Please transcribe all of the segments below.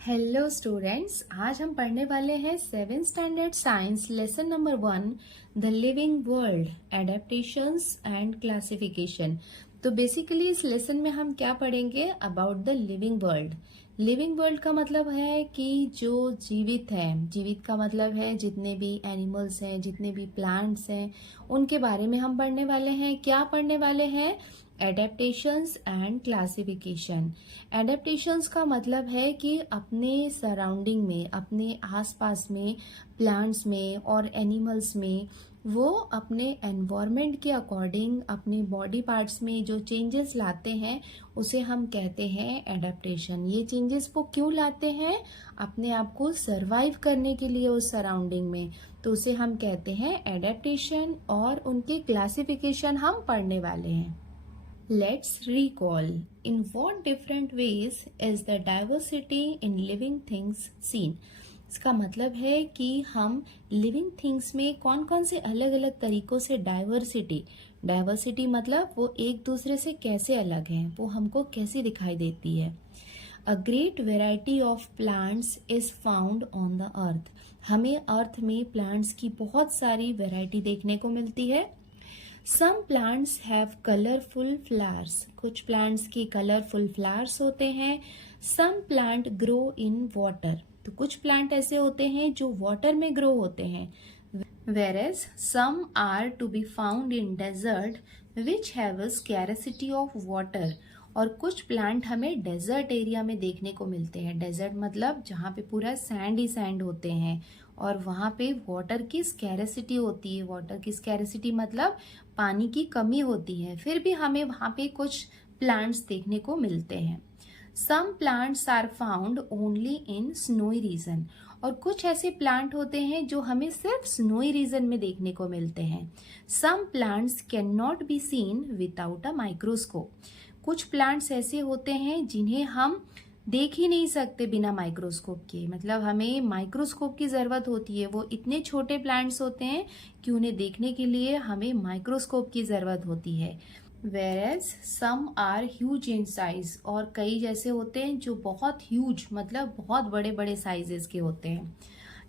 Hello students, आज हम पढ़ने वाले हैं 7th standard science lesson number 1 the living world adaptations and classification. तो बेसिकली इस लेसन में हम क्या पढ़ेंगे about the living world. Living world का मतलब है कि जो जीवित है, जीवित का मतलब है जितने भी एनिमल्स हैं, जितने भी प्लांट्स हैं, उनके बारे में हम पढ़ने वाले हैं। क्या पढ़ने वाले हैं? Adaptations and classification. एडेप्टेशंस का मतलब है कि अपने सराउंडिंग में, अपने आसपास में, प्लांट्स में और एनिमल्स में वो अपने एनवायरनमेंट के अकॉर्डिंग अपने बॉडी पार्ट्स में जो चेंजेस लाते हैं उसे हम कहते हैं एडेप्टेशन। ये चेंजेस वो क्यों लाते हैं? अपने आप को सरवाइव करने के लिए उस सराउंडिंग में, तो उसे हम कहते हैं एडेप्टेशन। और उनके क्लासिफिकेशन हम पढ़ने वाले हैं। Let's recall in what different ways is the diversity in living things seen। इसका मतलब है कि हम लिविंग थिंग्स में कौन कौन से अलग अलग तरीकों से डाइवर्सिटी मतलब वो एक दूसरे से कैसे अलग हैं, वो हमको कैसे दिखाई देती है। A great variety of plants is found on the earth. हमें अर्थ में प्लांट्स की बहुत सारी वेराइटी देखने को मिलती है। Some plants have colorful flowers। कुछ plants की colorful flowers होते हैं। Some plant grow in water। तो कुछ plant ऐसे होते हैं जो water में grow होते हैं। Whereas some are to be found in desert which have a scarcity of water। और कुछ प्लांट हमें डेजर्ट एरिया में देखने को मिलते हैं। डेजर्ट मतलब जहाँ पे पूरा सैंड ही सैंड होते हैं और वहाँ पे वाटर की स्कैरेसिटी होती है। वाटर की स्कैरेसिटी मतलब पानी की कमी होती है, फिर भी हमें वहाँ पे कुछ प्लांट्स देखने को मिलते हैं। Some plants are found only in snowy region. और कुछ ऐसे प्लांट होते हैं जो हमें सिर्फ स्नोई रीजन में देखने को मिलते हैं। Some plants can not be seen without a microscope. कुछ प्लांट्स ऐसे होते हैं जिन्हें हम देख ही नहीं सकते बिना माइक्रोस्कोप के, मतलब हमें माइक्रोस्कोप की जरूरत होती है। वो इतने छोटे प्लांट्स होते हैं कि उन्हें देखने के लिए हमें माइक्रोस्कोप की जरूरत होती है। Whereas some are huge in size. और कई जैसे होते हैं जो बहुत ह्यूज मतलब बहुत बड़े बड़े साइजेस के होते हैं।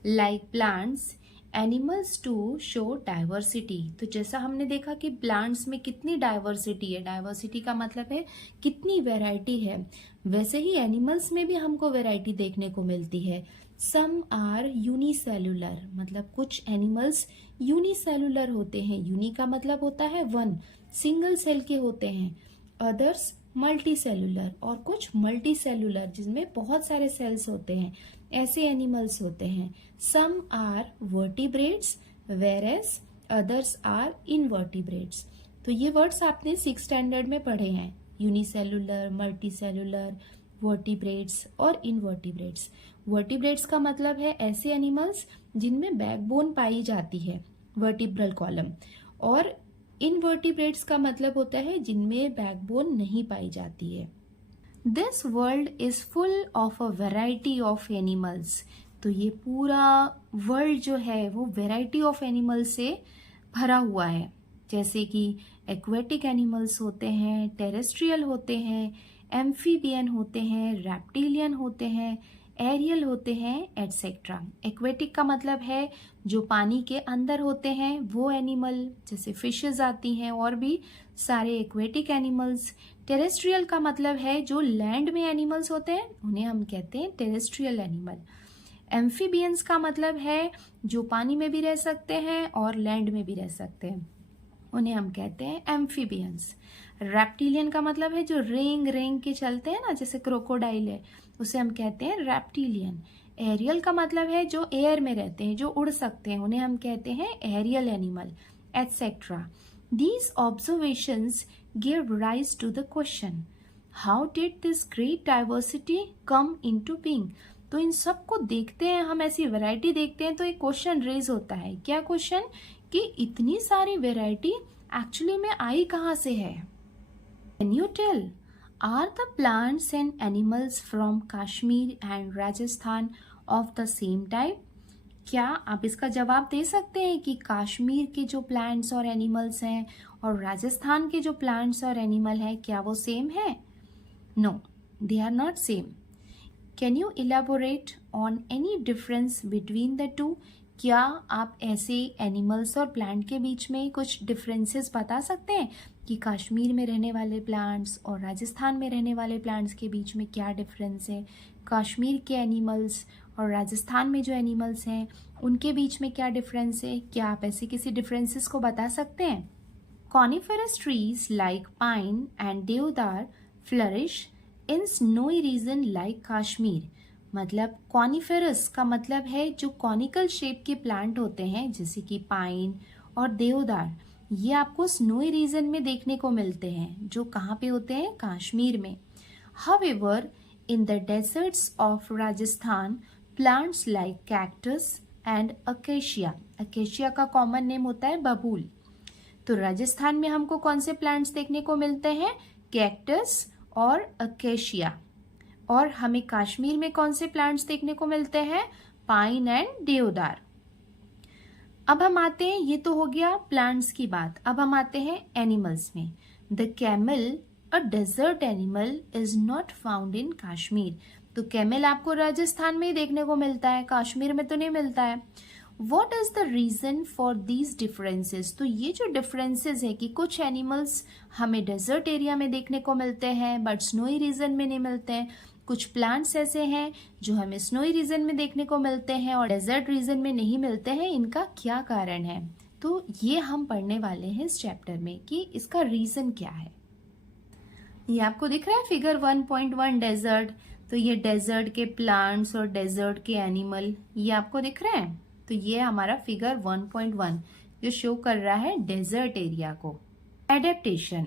Like plants animals to show diversity. तो जैसा हमने देखा कि प्लांट्स में कितनी डाइवर्सिटी है, डाइवर्सिटी का मतलब है कितनी वैरायटी है, वैसे ही एनिमल्स में भी हमको वैरायटी देखने को मिलती है। सम आर यूनिसेलुलर, मतलब कुछ एनिमल्स यूनिसेलुलर होते हैं। यूनि का मतलब होता है वन, सिंगल सेल के होते हैं। अदर्स मल्टी सेलुलर, और कुछ मल्टी सेलुलर जिसमें बहुत सारे सेल्स होते हैं, ऐसे एनिमल्स होते हैं। Some are vertebrates whereas others are invertebrates. तो ये वर्ड्स आपने 6th स्टैंडर्ड में पढ़े हैं, यूनिसेलुलर, मल्टी सेलुलर, वर्टिब्रेट्स और इनवर्टिब्रेट्स। वर्टिब्रेट्स का मतलब है ऐसे एनिमल्स जिनमें बैकबोन पाई जाती है, वर्टिब्रल कॉलम। और इनवर्टिब्रेट्स का मतलब होता है जिनमें बैकबोन नहीं पाई जाती है। This world is full of a variety of animals. तो ये पूरा वर्ल्ड जो है वो वेराइटी ऑफ एनिमल्स से भरा हुआ है। जैसे कि एक्वेटिक एनिमल्स होते हैं, टेरेस्ट्रियल होते हैं, एम्फीबियन होते हैं, रेप्टिलियन होते हैं, एरियल होते हैं, एटसेट्रा। एक्वेटिक का मतलब है जो पानी के अंदर होते हैं वो एनिमल, जैसे फिशेस आती हैं और भी सारे एक्वेटिक एनिमल्स। टेरेस्ट्रियल का मतलब है जो लैंड में एनिमल्स होते हैं उन्हें हम कहते हैं टेरेस्ट्रियल एनिमल। एम्फीबियंस का मतलब है जो पानी में भी रह सकते हैं और लैंड में भी रह सकते हैं, उन्हें हम कहते हैं एम्फीबियंस। रेप्टिलियन का मतलब है जो रेंग रेंग के चलते हैं ना, जैसे क्रोकोडाइल है, उसे हम कहते हैं रेप्टिलियन। एरियल का मतलब है जो एयर में रहते हैं, जो उड़ सकते हैं, उन्हें हम कहते हैं aerial animal, etcetera. These observations gave rise to the question, how did this great diversity come into being? तो इन सब को देखते हैं हम, ऐसी वैरायटी देखते हैं तो एक क्वेश्चन रेज होता है। क्या क्वेश्चन? कि इतनी सारी वैरायटी एक्चुअली में आई कहाँ से है? Can you tell, are the plants and animals from Kashmir and Rajasthan of the same type? क्या आप इसका जवाब दे सकते हैं कि कश्मीर के जो प्लांट्स और एनिमल्स हैं और राजस्थान के जो प्लांट्स और एनिमल हैं क्या वो सेम है? No, they are not same. Can you elaborate on any difference between the two? क्या आप ऐसे एनिमल्स और प्लांट के बीच में कुछ डिफरेंसेस बता सकते हैं कि कश्मीर में रहने वाले प्लांट्स और राजस्थान में रहने वाले प्लांट्स के बीच में क्या डिफरेंस है? कश्मीर के एनिमल्स और राजस्थान में जो एनिमल्स हैं उनके बीच में क्या डिफरेंस है? क्या आप ऐसे किसी डिफरेंसेस को बता सकते हैं? Coniferous trees like pine and deodar flourish in snowy region like Kashmir. मतलब कॉनिफेरस का मतलब है जो कॉनिकल शेप के प्लांट होते हैं जैसे कि पाइन और देवदार, ये आपको स्नोई रीजन में देखने को मिलते हैं जो कहाँ पे होते हैं? कश्मीर में. However, in the deserts of Rajasthan, plants like cactus and acacia. acacia का कॉमन नेम होता है बबूल. तो राजस्थान में हमको कौन से प्लांट्स देखने को मिलते हैं? कैक्टस और अकेशिया. और हमें कश्मीर में कौन से प्लांट्स देखने को मिलते हैं? पाइन एंड देवदार. अब हम आते हैं, ये तो हो गया प्लांट्स की बात. अब हम आते हैं एनिमल्स में. The camel, a desert animal, is not found in Kashmir. तो कैमल आपको राजस्थान में ही देखने को मिलता है, कश्मीर में तो नहीं मिलता है. What is the reason for these differences? तो ये जो differences है कि कुछ animals हमें desert area में देखने को मिलते हैं but snowy region में नहीं मिलते हैं, कुछ plants ऐसे हैं जो हमें snowy region में देखने को मिलते हैं और desert region में नहीं मिलते हैं, इनका क्या कारण है? तो ये हम पढ़ने वाले हैं इस चैप्टर में कि इसका रीज़न क्या है. ये आपको दिख रहा है फिगर 1.1 डेजर्ट. तो ये डेजर्ट के प्लांट्स और डेजर्ट के एनिमल ये आपको दिख रहे हैं. तो ये हमारा फिगर 1.1 जो शो कर रहा है डेजर्ट एरिया को. Adaptation,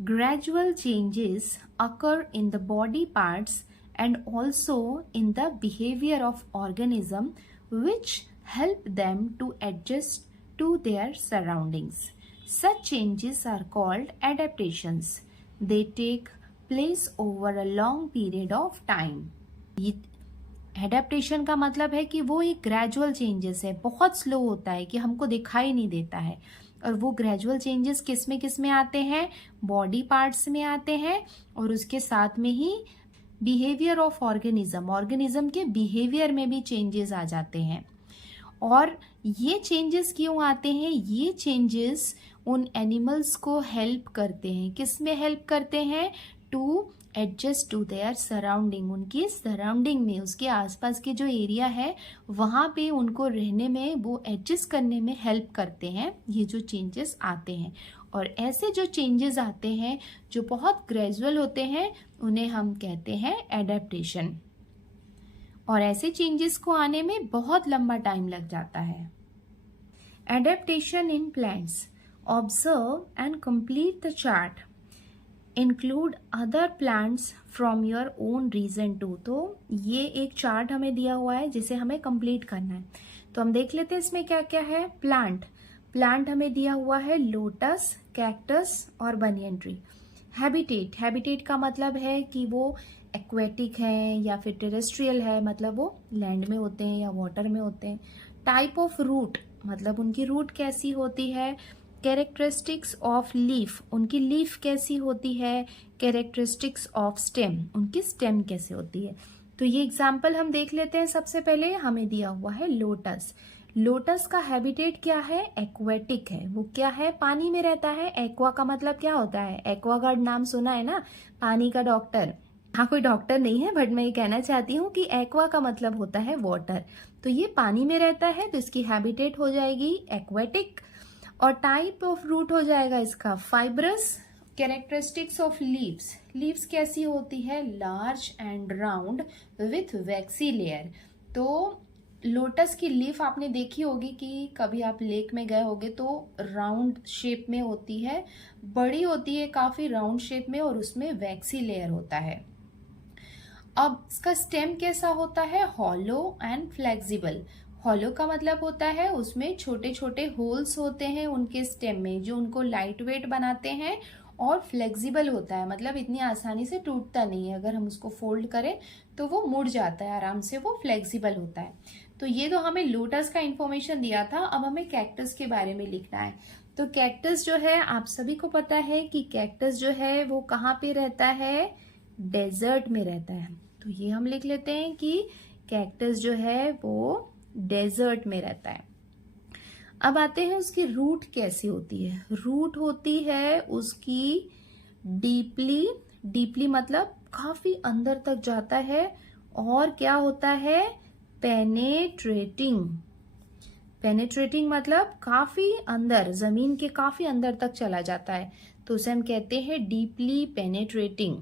gradual changes occur in the body parts and also in the behaviour of organism which help them to adjust to their surroundings. Such changes are called adaptations. They take place over a long period of time. Adaptation का मतलब है कि वो एक gradual changes है, बहुत slow होता है कि हमको दिखाई नहीं देता है. और वो ग्रेजुअल चेंजेस किस में आते हैं? बॉडी पार्ट्स में आते हैं और उसके साथ में ही बिहेवियर ऑफ ऑर्गेनिज्म के बिहेवियर में भी चेंजेस आ जाते हैं. और ये चेंजेस क्यों आते हैं? ये चेंजेस उन एनिमल्स को हेल्प करते हैं. किस में हेल्प करते हैं? To adjust to their surrounding. उनकी सराउंडिंग में, उसके आसपास के जो एरिया है वहाँ पे उनको रहने में, वो एडजस्ट करने में हेल्प करते हैं ये जो चेंजेस आते हैं. और ऐसे जो चेंजेस आते हैं जो बहुत ग्रेजुअल होते हैं उन्हें हम कहते हैं एडेप्टेशन. और ऐसे चेंजेस को आने में बहुत लंबा टाइम लग जाता है. Adaptation in plants. Observe and complete the chart. Include other plants from your own region too. तो ये एक चार्ट हमें दिया हुआ है जिसे हमें कंप्लीट करना है. तो हम देख लेते हैं इसमें क्या क्या है. प्लांट हमें दिया हुआ है लोटस, कैक्टस और बनियन ट्री. हैबिटेट का मतलब है कि वो एक्वेटिक है या फिर टेरेस्ट्रियल है, मतलब वो लैंड में होते हैं या वाटर में होते हैं. टाइप ऑफ रूट, मतलब उनकी रूट कैसी होती है. कैरेक्टरिस्टिक्स ऑफ लीफ, उनकी लीफ कैसी होती है. कैरेक्टरिस्टिक्स ऑफ स्टेम, उनकी स्टेम कैसे होती है. तो ये एग्जाम्पल हम देख लेते हैं. सबसे पहले हमें दिया हुआ है लोटस. लोटस का हैबिटेट क्या है? एक्वेटिक है. वो क्या है? पानी में रहता है. एक्वा का मतलब क्या होता है? एक्वागार्ड नाम सुना है ना, पानी का डॉक्टर. हाँ, कोई डॉक्टर नहीं है बट मैं ये कहना चाहती हूँ कि एक्वा का मतलब होता है वाटर. तो ये पानी में रहता है तो इसकी हैबिटेट हो जाएगी एक्वेटिक. और टाइप ऑफ रूट हो जाएगा इसका फाइब्रस. कैरेक्टरिस्टिक्स ऑफ लीव्स कैसी होती है? Large and round with waxy layer. तो लोटस की लीफ आपने देखी होगी कि कभी आप लेक में गए होगे तो राउंड शेप में होती है, बड़ी होती है काफी राउंड शेप में और उसमें वैक्सी लेयर होता है. अब इसका स्टेम कैसा होता है? Hollow and flexible. हॉलो का मतलब होता है उसमें छोटे छोटे होल्स होते हैं उनके स्टेम में जो उनको लाइट वेट बनाते हैं. और फ्लेक्सिबल होता है मतलब इतनी आसानी से टूटता नहीं है, अगर हम उसको फोल्ड करें तो वो मुड़ जाता है आराम से, वो फ्लेक्सिबल होता है. तो ये तो हमें लोटस का इंफॉर्मेशन दिया था. अब हमें कैक्टस के बारे में लिखना है. तो कैक्टस जो है आप सभी को पता है कि कैक्टस जो है वो कहाँ पे रहता है? डेजर्ट में रहता है. तो ये हम लिख लेते हैं कि कैक्टस जो है वो डेजर्ट में रहता है। अब आते हैं उसकी रूट कैसी होती है। रूट होती है उसकी डीपली, डीपली मतलब काफी अंदर तक जाता है, और क्या होता है, पेनेट्रेटिंग। पेनेट्रेटिंग मतलब काफी अंदर, जमीन के काफी अंदर तक चला जाता है, तो उसे हम कहते हैं डीपली पेनेट्रेटिंग।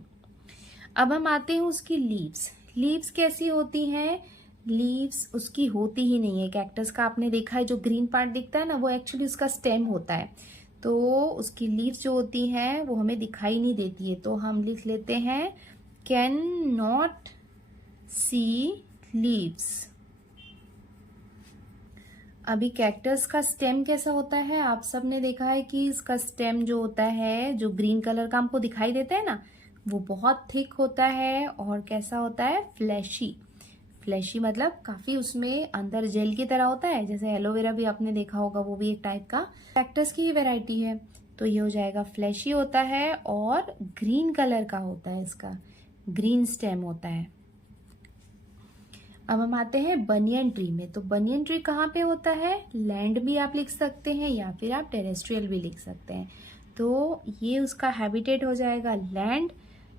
अब हम आते हैं उसकी लीव्स। लीव्स कैसी होती हैं। लीव्स उसकी होती ही नहीं है। कैक्टस का आपने देखा है जो ग्रीन पार्ट दिखता है ना, वो एक्चुअली उसका स्टेम होता है, तो उसकी लीव्स जो होती हैं वो हमें दिखाई नहीं देती है, तो हम लिख लेते हैं कैन नॉट सी लीव्स। अभी कैक्टस का स्टेम कैसा होता है, आप सबने देखा है कि इसका स्टेम जो होता है, जो ग्रीन कलर का हमको दिखाई देता है ना, वो बहुत थिक होता है और कैसा होता है, फ्लैशी। फ्लैशी मतलब काफी उसमें अंदर जेल की तरह होता है, जैसे एलोवेरा भी आपने देखा होगा, वो भी एक टाइप का कैक्टस की ही वेराइटी है। तो ये हो जाएगा फ्लैशी होता है और ग्रीन कलर का होता है, इसका ग्रीन स्टेम होता है। अब हम आते हैं बनियन ट्री में। तो बनियन ट्री कहाँ पे होता है, लैंड भी आप लिख सकते हैं या फिर आप टेरेस्ट्रियल भी लिख सकते हैं। तो ये उसका हैबिटेट हो जाएगा लैंड।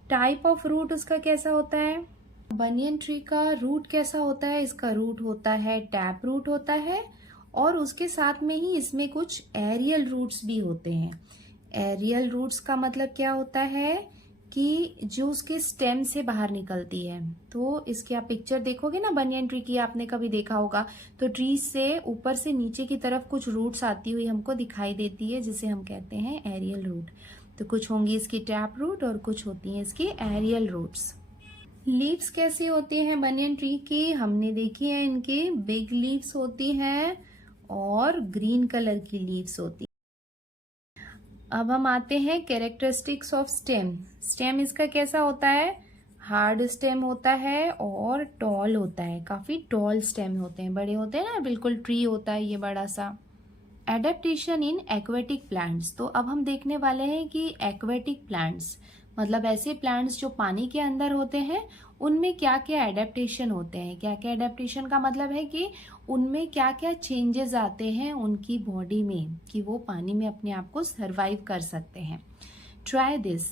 टाइप ऑफ रूट उसका कैसा होता है, बनियन ट्री का रूट कैसा होता है, इसका रूट होता है टैप रूट होता है, और उसके साथ में ही इसमें कुछ एरियल रूट्स भी होते हैं। एरियल रूट्स का मतलब क्या होता है कि जो उसके स्टेम से बाहर निकलती है। तो इसकी आप पिक्चर देखोगे ना बनियन ट्री की, आपने कभी देखा होगा, तो ट्री से ऊपर से नीचे की तरफ कुछ रूट्स आती हुई हमको दिखाई देती है, जिसे हम कहते हैं एरियल रूट। तो कुछ होंगी इसकी टैप रूट और कुछ होती हैं इसकी एरियल रूट्स। लीव्स कैसी होती हैं बनियन ट्री की, हमने देखी है, इनकी बिग लीव्स होती हैं और ग्रीन कलर की लीव्स होती हैं। अब हम आते हैं कैरेक्टरिस्टिक्स ऑफ स्टेम। स्टेम इसका कैसा होता है, हार्ड स्टेम होता है और टॉल होता है, काफी टॉल स्टेम होते हैं, बड़े होते हैं ना, बिल्कुल ट्री होता है ये बड़ा सा। Adaptation in aquatic plants. तो अब हम देखने वाले हैं कि एक्वेटिक प्लांट्स मतलब ऐसे प्लांट्स जो पानी के अंदर होते हैं, उनमें क्या क्या एडेप्टेशन होते हैं। क्या क्या एडेप्टेशन का मतलब है कि उनमें क्या क्या चेंजेस आते हैं उनकी बॉडी में, कि वो पानी में अपने आप को सरवाइव कर सकते हैं। Try this,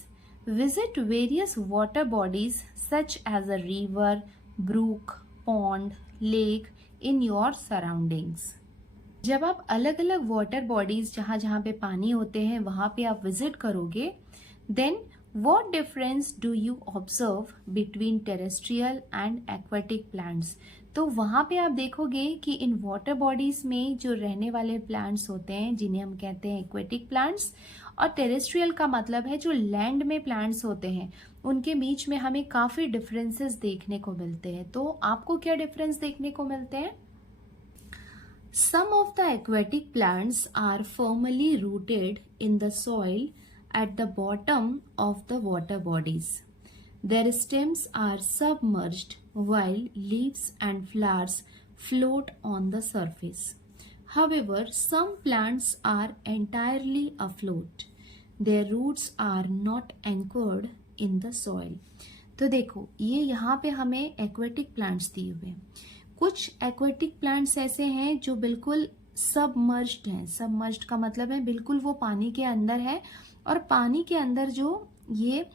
visit various water bodies such as a river, brook, pond, lake in your surroundings. जब आप अलग अलग वाटर बॉडीज जहां जहां पे पानी होते हैं वहां पे आप विजिट करोगे, then what difference do you observe between terrestrial and aquatic plants. तो वहां पे आप देखोगे कि इन वाटर बॉडीज में जो रहने वाले प्लांट्स होते हैं, जिन्हें हम कहते हैं एक्वेटिक प्लांट्स, और टेरेस्ट्रियल का मतलब है जो लैंड में प्लांट्स होते हैं, उनके बीच में हमें काफी डिफरेंसेस देखने को मिलते हैं। तो आपको क्या डिफरेंस देखने को मिलते हैं। Some of the aquatic plants are firmly rooted in the soil at the bottom of the water bodies. Their stems are submerged while leaves and flowers float on the surface. However, some plants are entirely afloat. Their roots are not anchored in the soil. तो देखो ये यहाँ पे हमें aquatic plants दिए हुए हैं। कुछ एक्वेटिक प्लांट्स ऐसे हैं जो बिल्कुल सबमर्ज्ड हैं। सबमर्ज्ड का मतलब है बिल्कुल वो पानी के अंदर है, और पानी के अंदर जो ये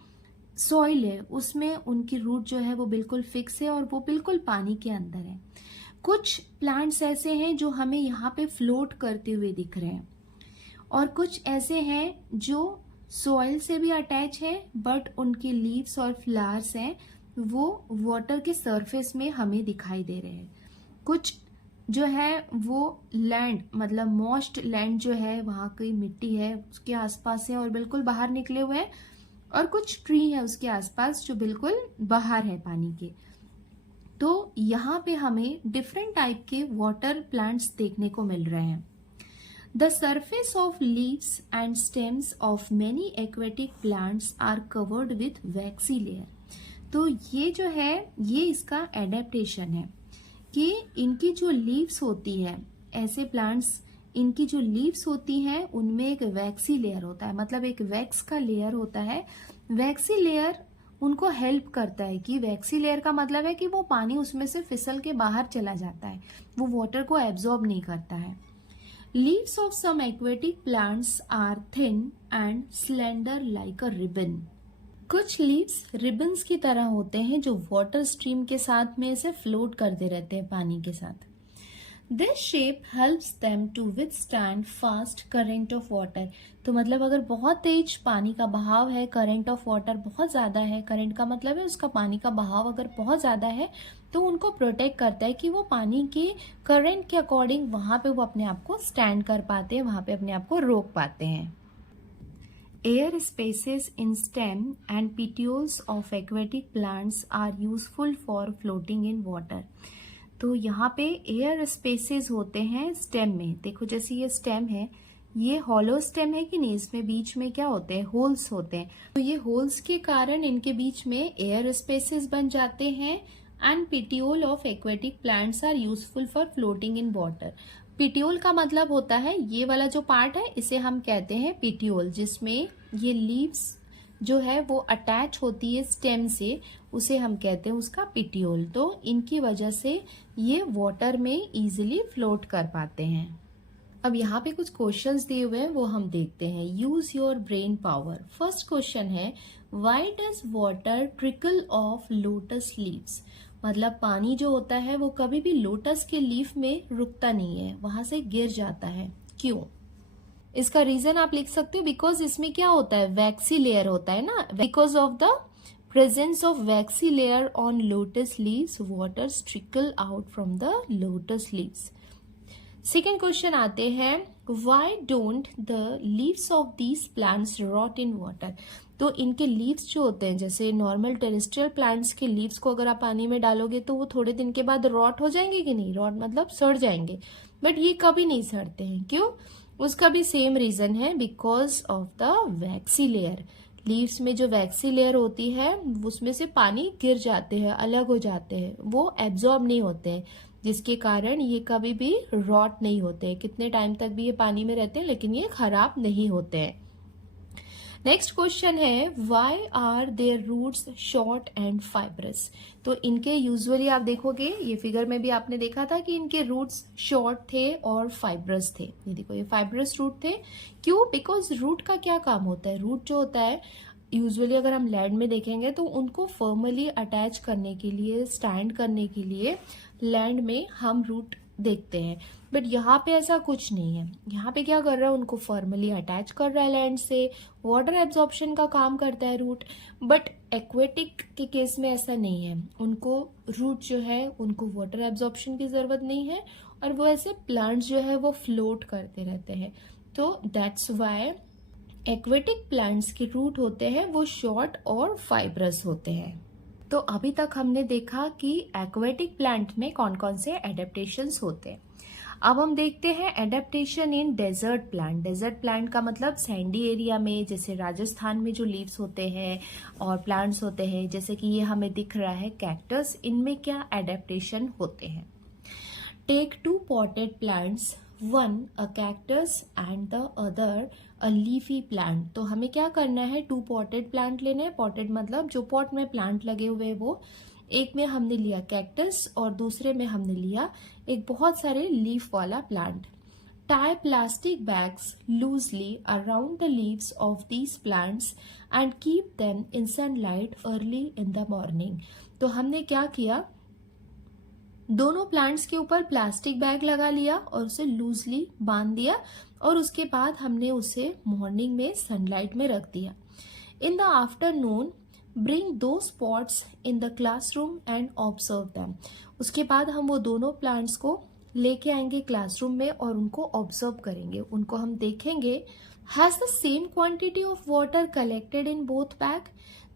सॉइल है उसमें उनकी रूट जो है वो बिल्कुल फिक्स है और वो बिल्कुल पानी के अंदर है। कुछ प्लांट्स ऐसे हैं जो हमें यहाँ पे फ्लोट करते हुए दिख रहे हैं, और कुछ ऐसे हैं जो सॉइल से भी अटैच है, बट उनके लीव्स और फ्लावर्स हैं वो वाटर के सरफेस में हमें दिखाई दे रहे हैं। कुछ जो है वो लैंड मतलब मॉइस्ट लैंड जो है, वहां की मिट्टी है उसके आसपास है और बिल्कुल बाहर निकले हुए हैं, और कुछ ट्री है उसके आसपास जो बिल्कुल बाहर है पानी के। तो यहाँ पे हमें डिफरेंट टाइप के वाटर प्लांट्स देखने को मिल रहे हैं। The surface of leaves and stems of many aquatic plants are covered with waxy layer. तो ये जो है ये इसका एडेप्टेशन है कि इनकी जो लीव्स होती है, ऐसे प्लांट्स इनकी जो लीव्स होती हैं उनमें एक वैक्सी लेयर होता है, मतलब एक वैक्स का लेयर होता है। वैक्सी लेयर उनको हेल्प करता है कि वैक्सी लेयर का मतलब है कि वो पानी उसमें से फिसल के बाहर चला जाता है, वो वाटर को एब्जॉर्ब नहीं करता है। Leaves of some aquatic plants are thin and slender like a ribbon. कुछ लीव्स रिबन्स की तरह होते हैं जो वाटर स्ट्रीम के साथ में से फ्लोट करते रहते हैं पानी के साथ। This shape helps them to withstand fast current of water। तो मतलब अगर बहुत तेज पानी का बहाव है, करंट ऑफ वाटर बहुत ज़्यादा है, करंट का मतलब है उसका पानी का बहाव अगर बहुत ज़्यादा है तो उनको प्रोटेक्ट करता है कि वो पानी के करंट के अकॉर्डिंग वहाँ पे वो अपने आप को स्टैंड कर पाते हैं, वहाँ पे अपने आप को रोक पाते हैं। Air spaces in stem and petioles of aquatic plants are useful for floating in water। तो यहाँ पे एयर स्पेसेस होते हैं स्टेम में। देखो जैसे ये स्टेम है, ये हॉलो स्टेम है कि नहीं, इसमें बीच में क्या होते हैं, होल्स होते हैं। तो ये होल्स के कारण इनके बीच में एयर स्पेसेस बन जाते हैं। And petiole of aquatic plants are useful for floating in water. Petiole का मतलब होता है ये वाला जो पार्ट है, इसे हम कहते हैं पिटियोल, जिसमें ये लीव्स जो है वो अटैच होती है स्टेम से, उसे हम कहते हैं उसका पिटियोल। तो इनकी वजह से ये वाटर में इजीली फ्लोट कर पाते हैं। अब यहाँ पे कुछ क्वेश्चंस दिए हुए हैं, वो हम देखते हैं। Use your brain power. First question है, why does water trickle off lotus leaves. मतलब पानी जो होता है वो कभी भी लोटस के लीफ में रुकता नहीं है, वहां से गिर जाता है, क्यों? इसका रीजन आप लिख सकते हो, बिकॉज इसमें क्या होता है, वैक्सी लेयर होता है ना। Because of the presence of waxy layer on lotus leaves water trickle out from the lotus leaves. Second question आते हैं, why don't the leaves of these plants rot in water. तो इनके leaves जो होते हैं, जैसे नॉर्मल टेरेस्ट्रियल प्लांट्स के leaves को अगर आप पानी में डालोगे तो वो थोड़े दिन के बाद रॉट हो जाएंगे कि नहीं, रॉट मतलब सड़ जाएंगे, बट ये कभी नहीं सड़ते हैं, क्यों? उसका भी सेम रीजन है, because of the waxy layer. Leaves में जो वैक्सी लेयर होती है उसमें से पानी गिर जाते हैं, अलग हो जाते हैं, वो एब्जॉर्ब नहीं होते हैं, जिसके कारण ये कभी भी रॉट नहीं होते हैं। कितने टाइम तक भी ये पानी में रहते हैं लेकिन ये खराब नहीं होते हैं। नेक्स्ट क्वेश्चन है, why are their roots short and fibrous. तो इनके यूजुअली आप देखोगे, ये फिगर में भी आपने देखा था कि इनके रूट्स शॉर्ट थे और फाइब्रस थे। ये देखो, ये फाइब्रस रूट थे, क्यों? बिकॉज रूट का क्या काम होता है, रूट जो होता है यूजुअली अगर हम लैंड में देखेंगे तो उनको फर्मली अटैच करने के लिए, स्टैंड करने के लिए लैंड में हम रूट देखते हैं, बट यहाँ पे ऐसा कुछ नहीं है। यहाँ पे क्या कर रहा है, उनको फॉर्मली अटैच कर रहा है लैंड से, वाटर एब्जॉर्प्शन का काम करता है रूट। बट एक्वेटिक के केस में ऐसा नहीं है, उनको रूट जो है उनको वाटर एब्जॉर्प्शन की जरूरत नहीं है, और वो ऐसे प्लांट्स जो है वो फ्लोट करते रहते हैं। तो दैट्स वाई एक्वेटिक प्लांट्स के रूट होते हैं वो शॉर्ट और फाइब्रस होते हैं। तो अभी तक हमने देखा कि एक्वेटिक प्लांट में कौन कौन से एडेप्टेशंस होते हैं। अब हम देखते हैं adaptation in desert plant. Desert plant का मतलब सैंडी एरिया में, जैसे राजस्थान में जो लीव्स होते हैं और प्लांट्स होते हैं, जैसे कि ये हमें दिख रहा है कैक्टस, इनमें क्या एडेप्टेशन होते हैं। Take two potted plants, one a cactus and the other a leafy plant. तो हमें क्या करना है, टू पॉटेड प्लांट लेने हैं। पॉटेड मतलब जो पॉट में प्लांट लगे हुए हैं वो, एक में हमने लिया कैक्टस और दूसरे में हमने लिया एक बहुत सारे लीफ वाला plant. Tie plastic bags loosely around the leaves of these plants and keep them in sunlight early in the morning. तो हमने क्या किया, दोनों प्लांट्स के ऊपर प्लास्टिक बैग लगा लिया और उसे लूजली बांध दिया, और उसके बाद हमने उसे मॉर्निंग में सनलाइट में रख दिया। इन द आफ्टरनून ब्रिंग दो spots in the classroom and observe them. उसके बाद हम वो दोनों प्लांट्स को लेके आएंगे क्लासरूम में और उनको ऑब्जर्व करेंगे, उनको हम देखेंगे। Has the same quantity of water collected in both bag.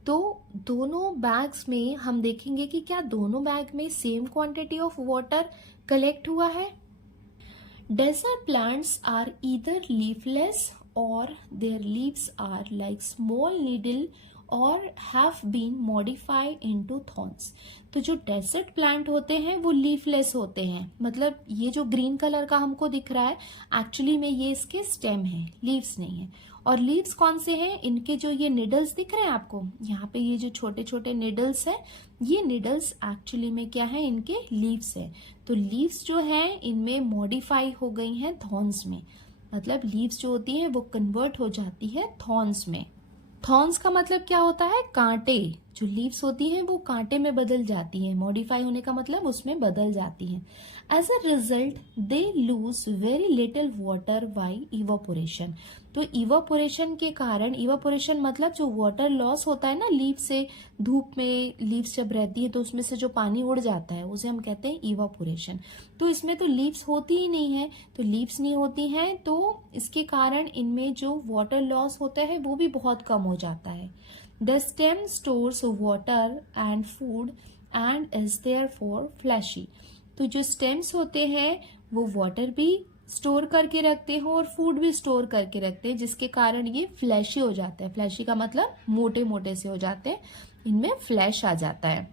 तो दोनों बैग्स में हम देखेंगे कि क्या दोनों बैग में same quantity of water collect हुआ है। Desert plants are either leafless or their leaves are like small needle or have been modified into thorns। तो जो डेजर्ट प्लांट होते हैं वो लीफलेस होते हैं, मतलब ये जो ग्रीन कलर का हमको दिख रहा है एक्चुअली में ये इसके स्टेम है, लीव्स नहीं है। और लीव्स कौन से हैं, इनके जो ये निडल्स दिख रहे हैं आपको यहाँ पे, ये जो छोटे छोटे निडल्स हैं, ये निडल्स एक्चुअली में क्या है, इनके लीव्स है। तो लीव्स जो हैं इनमें मॉडिफाई हो गई हैं थॉर्न्स में, मतलब लीव्स जो होती हैं वो कन्वर्ट हो जाती है थॉर्न्स में। थॉर्न्स का मतलब क्या होता है, कांटे। जो लीव्स होती हैं वो कांटे में बदल जाती हैं, मॉडिफाई होने का मतलब उसमें बदल जाती हैं। As a result they lose very little water by evaporation. तो इवापोरेशन के कारण, इवापोरेशन मतलब जो वाटर लॉस होता है ना लीव से, धूप में लीव्स जब रहती है तो उसमें से जो पानी उड़ जाता है उसे हम कहते हैं इवापोरेशन। तो इसमें तो लीव्स होती ही नहीं है, तो लीव्स नहीं होती हैं तो इसके कारण इनमें जो वाटर लॉस होता है वो भी बहुत कम हो जाता है। The stem stores water and food and is therefore fleshy. तो जो स्टेम्स होते हैं वो वाटर भी स्टोर करके रखते हैं और फूड भी स्टोर करके रखते हैं, जिसके कारण ये फ्लैशी हो जाता है। फ्लैशी का मतलब मोटे मोटे से हो जाते हैं, इनमें फ्लैश आ जाता है।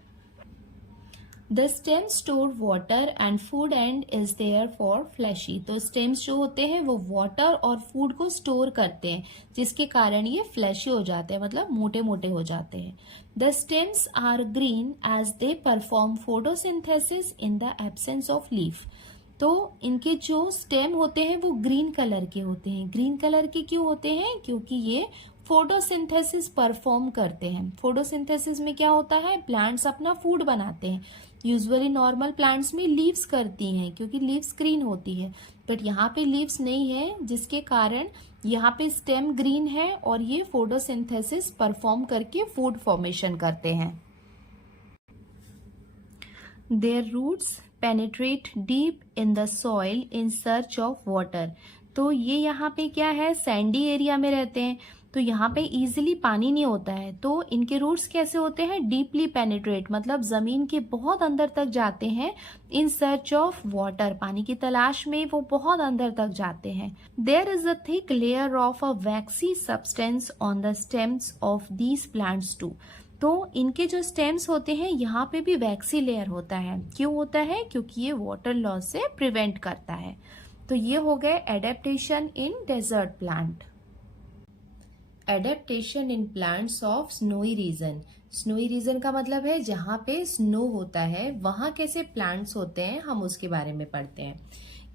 The stem store water and food and is therefore fleshy. तो स्टेम्स जो होते हैं वो वाटर और फूड को स्टोर करते हैं, जिसके कारण ये फ्लैशी हो जाते हैं, मतलब मोटे मोटे हो जाते हैं। The stems are green as they perform photosynthesis in the absence of leaf. तो इनके जो स्टेम होते हैं वो ग्रीन कलर के होते हैं। ग्रीन कलर के क्यों होते हैं, क्योंकि ये फोटोसिंथेसिस परफॉर्म करते हैं। फोटोसिंथेसिस में क्या होता है, प्लांट्स अपना फूड बनाते हैं। यूजुअली नॉर्मल प्लांट्स में लीव्स करती हैं क्योंकि लीव्स ग्रीन होती है, बट यहाँ पे लीव्स नहीं है, जिसके कारण यहाँ पे स्टेम ग्रीन है और ये फोटोसिंथेसिस परफॉर्म करके फूड फॉर्मेशन करते हैं। Their roots penetrate deep in the soil in search of water। तो ये यहाँ पे क्या है, सैंडी एरिया में रहते हैं, तो यहाँ पे इजीली पानी नहीं होता है, तो इनके रूट्स कैसे होते हैं, डीपली पेनिट्रेट, मतलब जमीन के बहुत अंदर तक जाते हैं। इन सर्च ऑफ वाटर, पानी की तलाश में वो बहुत अंदर तक जाते हैं। There is a thick layer of a waxy substance on the stems of these plants too. तो इनके जो स्टेम्स होते हैं यहाँ पे भी वैक्सी लेयर होता है। क्यों होता है, क्योंकि ये वाटर लॉस से प्रिवेंट करता है। तो ये हो गए adaptation in desert plant. Adaptation in plants of snowy region. Snowy region का मतलब है जहाँ पे स्नो होता है, वहाँ कैसे प्लांट्स होते हैं, हम उसके बारे में पढ़ते हैं।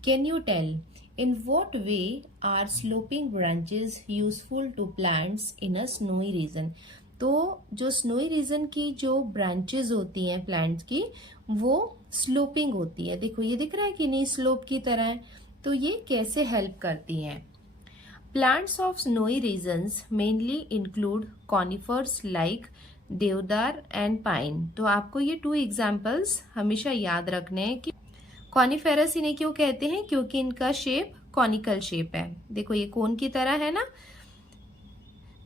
Can you tell in what way are sloping branches useful to plants in a snowy region. तो जो स्नोई रीजन की जो ब्रांचेस होती हैं प्लांट्स की, वो स्लोपिंग होती है। देखो ये दिख रहा है कि नहीं, स्लोप की तरह है। तो ये कैसे हेल्प करती हैं। Plants of snowy regions mainly include conifers like deodar and pine. तो आपको ये 2 एग्जाम्पल्स हमेशा याद रखने हैं कि कॉनिफेरस इन्हें क्यों कहते हैं, क्योंकि इनका शेप कॉनिकल शेप है। देखो ये कोन की तरह है ना।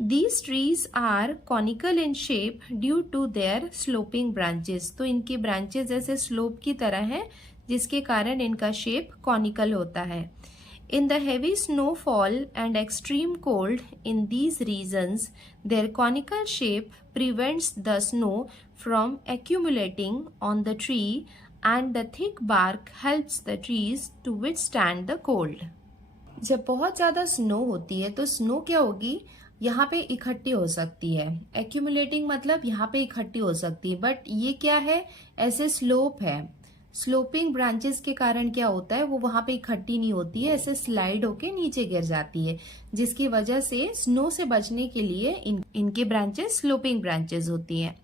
These trees are conical in shape due to their sloping branches। तो इनकी ब्रांचेस ऐसे स्लोप की तरह है, जिसके कारण इनका शेप कॉनिकल होता है। In the heavy snowfall and extreme cold in these regions, their conical shape prevents the snow from accumulating on the tree and the thick bark helps the trees to withstand the cold। जब बहुत ज़्यादा snow होती है तो snow क्या होगी, यहाँ पे इकट्ठी हो सकती है। एक्यूमुलेटिंग मतलब यहाँ पे इकट्ठी हो सकती है, बट ये क्या है, ऐसे स्लोप है। स्लोपिंग ब्रांचेस के कारण क्या होता है, वो वहां पे इकट्ठी नहीं होती है, ऐसे स्लाइड होके नीचे गिर जाती है, जिसकी वजह से स्नो से बचने के लिए इनके ब्रांचेस स्लोपिंग ब्रांचेस होती हैं।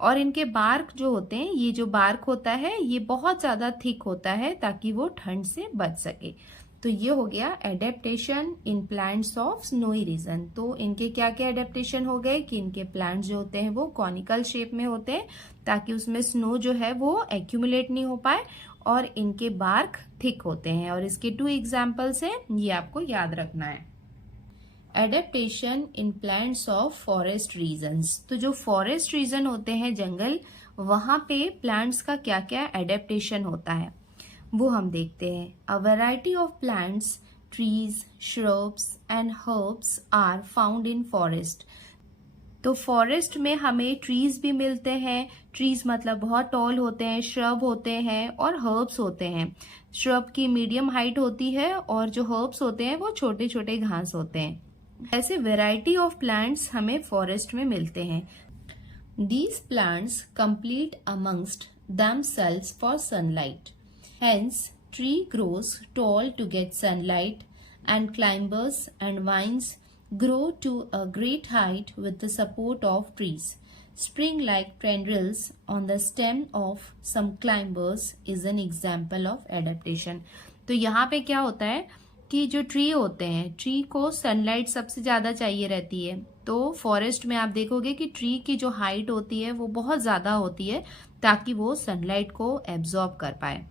और इनके बार्क जो होते हैं, ये जो बार्क होता है ये बहुत ज्यादा थिक होता है ताकि वो ठंड से बच सके। तो ये हो गया adaptation in plants of snowy region. तो इनके क्या क्या एडेप्टेशन हो गए कि इनके प्लांट्स जो होते हैं वो कॉनिकल शेप में होते हैं ताकि उसमें स्नो जो है वो एक्यूमुलेट नहीं हो पाए, और इनके बार्क थिक होते हैं। और इसके 2 एग्जाम्पल्स हैं, ये आपको याद रखना है। Adaptation in plants of forest regions. तो जो फॉरेस्ट रीजन होते हैं, जंगल, वहां पे प्लांट्स का क्या क्या एडेप्टेशन होता है वो हम देखते हैं। A variety of plants, trees, shrubs and herbs are found in forest. तो फॉरेस्ट में हमें ट्रीज भी मिलते हैं। ट्रीज मतलब बहुत टॉल होते हैं, श्रब होते हैं और हर्ब्स होते हैं। श्रब की मीडियम हाइट होती है और जो हर्ब्स होते हैं वो छोटे छोटे घास होते हैं। ऐसे वैरायटी ऑफ प्लांट्स हमें फॉरेस्ट में मिलते हैं. These plants compete amongst themselves for sunlight. Hence, tree grows tall to get sunlight, and climbers and vines grow to a great height with the support of trees. Spring-like tendrils on the stem of some climbers is an example of adaptation. तो यहाँ पे क्या होता है कि जो tree होते हैं, ट्री को सनलाइट सबसे ज़्यादा चाहिए रहती है. तो फॉरेस्ट में आप देखोगे कि ट्री की जो हाइट होती है वो बहुत ज़्यादा होती है ताकि वो सनलाइट को एब्जॉर्ब कर पाए.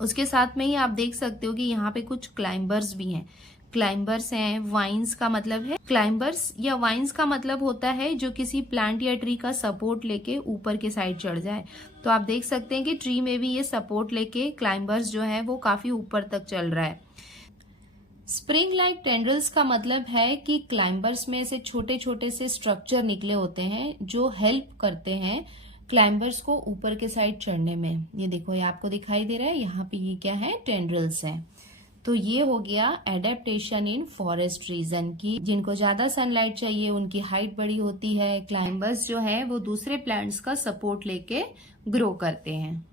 उसके साथ में ही आप देख सकते हो कि यहाँ पे कुछ क्लाइंबर्स भी हैं. क्लाइंबर्स हैं, वाइन्स का मतलब है, क्लाइंबर्स या वाइन्स का मतलब होता है जो किसी प्लांट या ट्री का सपोर्ट लेके ऊपर के साइड चढ़ जाए. तो आप देख सकते हैं कि ट्री में भी ये सपोर्ट लेके क्लाइंबर्स जो है वो काफी ऊपर तक चल रहा है. स्प्रिंग लाइक टेंड्रिल्स का मतलब है कि क्लाइंबर्स में से छोटे छोटे से स्ट्रक्चर निकले होते हैं जो हेल्प करते हैं क्लाइंबर्स को ऊपर के साइड चढ़ने में. ये देखो, ये आपको दिखाई दे रहा है, यहाँ पे ये क्या है, टेंड्रिल्स हैं. तो ये हो गया एडेप्टेशन इन फॉरेस्ट रीजन की. जिनको ज्यादा सनलाइट चाहिए उनकी हाइट बड़ी होती है. क्लाइंबर्स जो है वो दूसरे प्लांट्स का सपोर्ट लेके ग्रो करते हैं.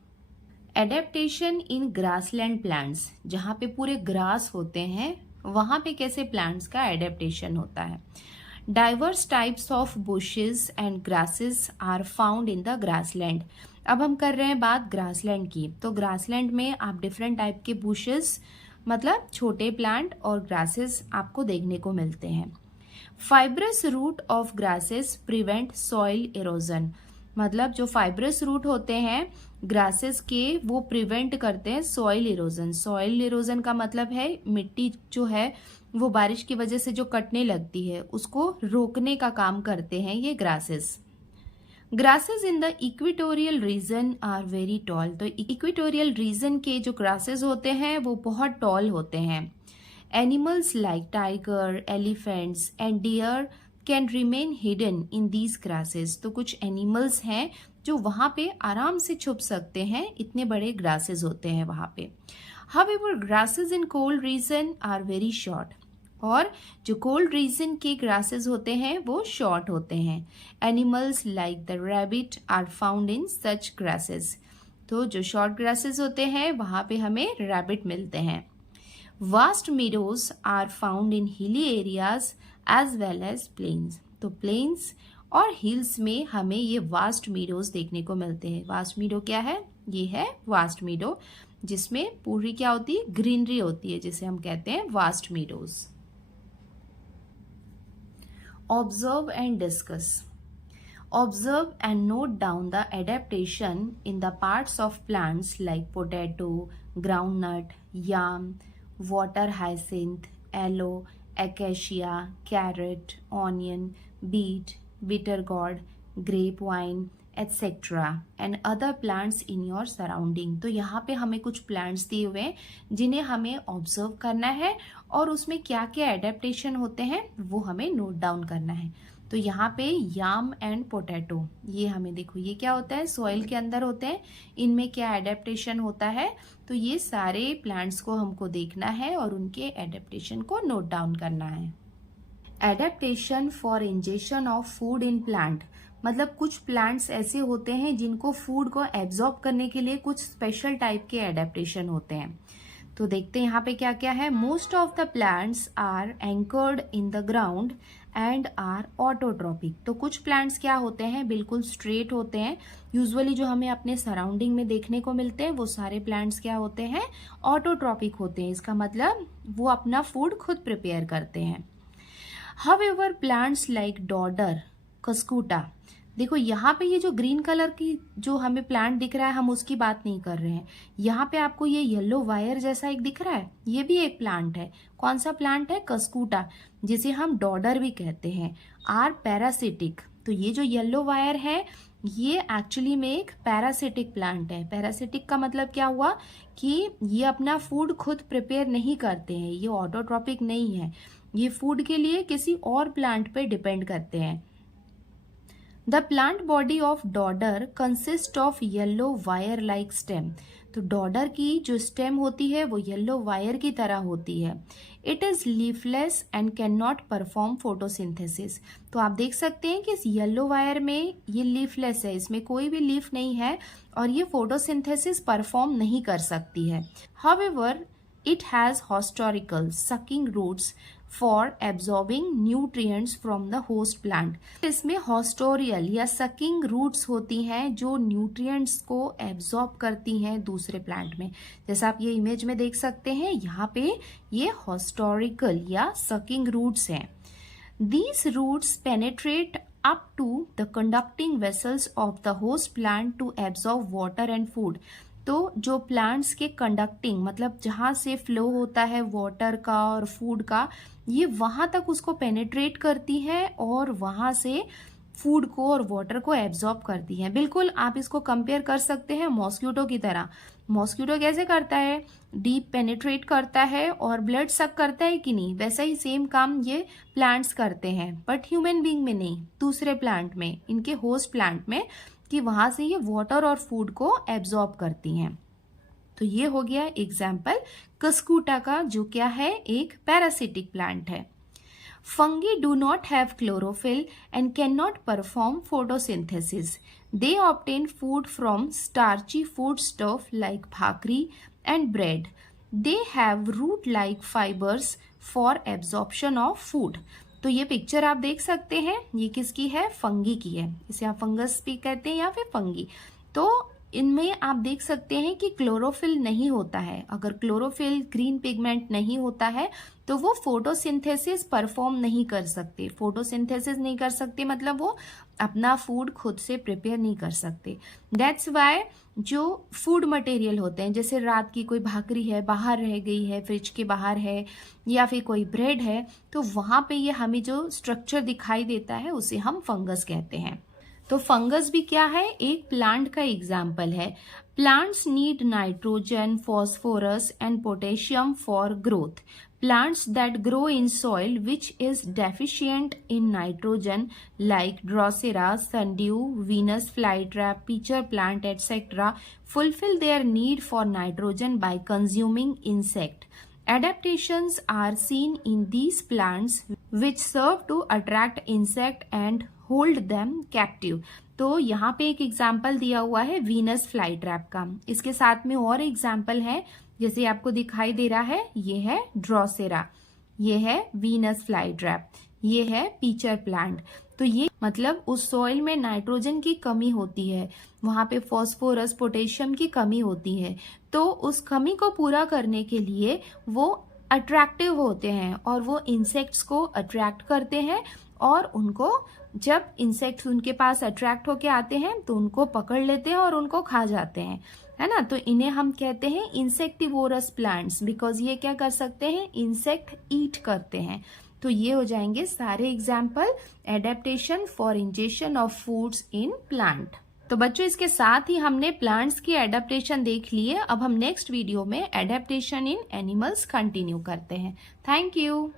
एडेप्टेशन इन ग्रासलैंड प्लांट्स, जहाँ पे पूरे ग्रास होते हैं वहां पे कैसे प्लांट्स का एडेप्टेशन होता है. Diverse types of bushes and grasses are found in the grassland. अब हम कर रहे हैं बात ग्रासलैंड की. तो ग्रासलैंड में आप डिफरेंट टाइप के बुशेस मतलब छोटे प्लांट और ग्रासेस आपको देखने को मिलते हैं. Fibrous root of grasses prevent soil erosion. मतलब जो फाइब्रस रूट होते हैं ग्रासेस के वो प्रिवेंट करते हैं सॉइल इरोजन. सॉइल इरोजन का मतलब है मिट्टी जो है वो बारिश की वजह से जो कटने लगती है उसको रोकने का काम करते हैं ये grasses. Grasses in the equatorial region are very tall. तो इक्वेटोरियल रीजन के जो ग्रासेस होते हैं वो बहुत टॉल होते हैं. Animals like tiger, elephants and deer can remain hidden in these grasses. तो कुछ एनिमल्स हैं जो वहां पे आराम से छुप सकते हैं, इतने बड़े ग्रासेस होते हैं वहां पे. However grasses in cold region are very short. और जो कोल्ड रीजन के ग्रासेस होते हैं वो शॉर्ट होते हैं. Animals like the rabbit are found in such grasses. तो जो शॉर्ट ग्रासेस होते हैं वहां पे हमें रैबिट मिलते हैं. Vast meadows are found in hilly areas as well as plains. तो प्लेन्स और हिल्स में हमें ये वास्ट मीडोज देखने को मिलते हैं. वास्ट मीडो क्या है? ये है वास्ट मीडो जिसमें पूरी क्या होती है, ग्रीनरी होती है, जिसे हम कहते हैं vast meadows. Observe and discuss. Observe and note down the adaptation in the parts of plants like potato, groundnut, yam, water hyacinth, aloe, acacia, carrot, onion, beet, bitter gourd, grapevine, etc. and other plants in your surrounding. तो यहाँ पे हमें कुछ plants दिए हुए हैं जिन्हें हमें ऑब्जर्व करना है और उसमें क्या क्या एडेप्टेशन होते हैं वो हमें नोट डाउन करना है. तो यहाँ पे याम एंड पोटैटो, ये हमें देखो ये क्या होता है, सॉइल के अंदर होते हैं, इनमें क्या एडेप्टेशन होता है. तो ये सारे प्लांट्स को हमको देखना है और उनके एडेप्टेशन को नोट डाउन करना है. Adaptation for injection of food in plant. मतलब कुछ प्लांट्स ऐसे होते हैं जिनको फूड को एब्जॉर्ब करने के लिए कुछ स्पेशल टाइप के एडेप्टेशन होते हैं. तो देखते हैं यहाँ पे क्या क्या है. Most of the plants are anchored in the ground and are autotrophic. तो कुछ प्लांट्स क्या होते हैं, बिल्कुल स्ट्रेट होते हैं. यूजुअली जो हमें अपने सराउंडिंग में देखने को मिलते हैं वो सारे प्लांट्स क्या होते हैं, ऑटोट्रॉपिक होते हैं. इसका मतलब वो अपना फूड खुद प्रिपेयर करते हैं. However plants like डॉडर, कस्कूटा. देखो यहाँ पे ये जो ग्रीन कलर की जो हमें प्लांट दिख रहा है हम उसकी बात नहीं कर रहे हैं. यहाँ पे आपको ये येलो वायर जैसा एक दिख रहा है, ये भी एक प्लांट है. कौन सा प्लांट है? कस्कूटा, जिसे हम डॉडर भी कहते हैं. Are parasitic. तो ये जो येलो वायर है ये एक्चुअली में एक पैरासिटिक प्लांट है. पैरासिटिक का मतलब क्या हुआ कि ये अपना फूड खुद प्रिपेयर नहीं करते हैं, ये ऑटोट्रॉपिक नहीं है, ये फूड के लिए किसी और प्लांट पे डिपेंड करते हैं. The plant body of डॉडर consist of yellow wire like stem. तो डॉडर की जो स्टेम होती है वो येलो वायर की तरह होती है। It is leafless and can not perform photosynthesis. तो आप देख सकते हैं कि इस येलो वायर में ये लीफलेस है, इसमें कोई भी लीफ नहीं है और ये फोटोसिंथेसिस परफॉर्म नहीं कर सकती है। However it has historical sucking roots for absorbing nutrients from the host plant. इसमें हॉस्टोरियल या सकिंग रूट्स होती हैं जो न्यूट्रिएंट्स को एब्जॉर्ब करती हैं दूसरे प्लांट में। जैसा आप ये इमेज में देख सकते हैं, यहाँ पे ये हॉस्टोरिकल या सकिंग रूट्स हैं। These roots penetrate up to the conducting vessels of the host plant to absorb water and food। तो जो प्लांट्स के कंडक्टिंग मतलब जहाँ से फ्लो होता है वाटर का और फूड का, ये वहाँ तक उसको पेनेट्रेट करती है और वहाँ से फूड को और वाटर को एब्जॉर्ब करती है। बिल्कुल आप इसको कंपेयर कर सकते हैं मॉस्किटो की तरह। मॉस्किटो कैसे करता है, डीप पेनेट्रेट करता है और ब्लड सक करता है कि नहीं, वैसा ही सेम काम ये प्लांट्स करते हैं, बट ह्यूमन बीइंग में नहीं, दूसरे प्लांट में, इनके होस्ट प्लांट में, कि वहां से ये वाटर और फूड को एब्जॉर्ब करती हैं। तो ये हो गया एग्जाम्पल कस्कूटा का, जो क्या है, एक पैरासिटिक प्लांट है। Fungi do not have chlorophyll and cannot perform photosynthesis. They obtain food from starchy foodstuff like bhakri and bread. They have root-like fibers for absorption of food. तो ये पिक्चर आप देख सकते हैं, ये किसकी है, फंगी की है। इसे आप फंगस भी कहते हैं या फिर फंगी। तो इनमें आप देख सकते हैं कि क्लोरोफिल नहीं होता है। अगर क्लोरोफिल ग्रीन पिगमेंट नहीं होता है तो वो फोटोसिंथेसिस परफॉर्म नहीं कर सकते। फोटोसिंथेसिस नहीं कर सकते मतलब वो अपना फूड खुद से प्रिपेयर नहीं कर सकते। दैट्स वाई जो फूड मटेरियल होते हैं, जैसे रात की कोई भाकरी है, बाहर रह गई है, फ्रिज के बाहर है, या फिर कोई ब्रेड है, तो वहाँ पे ये हमें जो स्ट्रक्चर दिखाई देता है उसे हम फंगस कहते हैं। तो फंगस भी क्या है, एक प्लांट का एग्जाम्पल है। Plants need nitrogen, phosphorus and potassium for growth. Plants that grow in soil which is deficient in nitrogen like Drosera, Sundew, Venus flytrap, pitcher plant, etc. fulfill their need for nitrogen by consuming insect. Adaptations are seen in these plants which serve to attract insect and hold them captive. तो यहाँ पे एक example दिया हुआ है Venus fly trap का। इसके साथ में और एग्जाम्पल है, जैसे आपको दिखाई दे रहा है, ये है ड्रोसेरा, ये है वीनस फ्लाई ट्रैप, ये है पीचर प्लांट। तो ये मतलब उस सॉइल में नाइट्रोजन की कमी होती है, वहां पे फॉस्फोरस, पोटेशियम की कमी होती है। तो उस कमी को पूरा करने के लिए वो अट्रैक्टिव होते हैं और वो इंसेक्ट्स को अट्रैक्ट करते हैं, और उनको जब इंसेक्ट्स उनके पास अट्रैक्ट होके आते हैं तो उनको पकड़ लेते हैं और उनको खा जाते हैं, है ना। तो इन्हें हम कहते हैं इंसेक्टिवोरस प्लांट्स, बिकॉज ये क्या कर सकते हैं, इंसेक्ट ईट करते हैं। तो ये हो जाएंगे सारे example adaptation for ingestion of foods in plant. तो बच्चों, इसके साथ ही हमने प्लांट्स की एडेप्टेशन देख लिए। अब हम नेक्स्ट वीडियो में एडेप्टेशन इन एनिमल्स कंटिन्यू करते हैं। Thank you.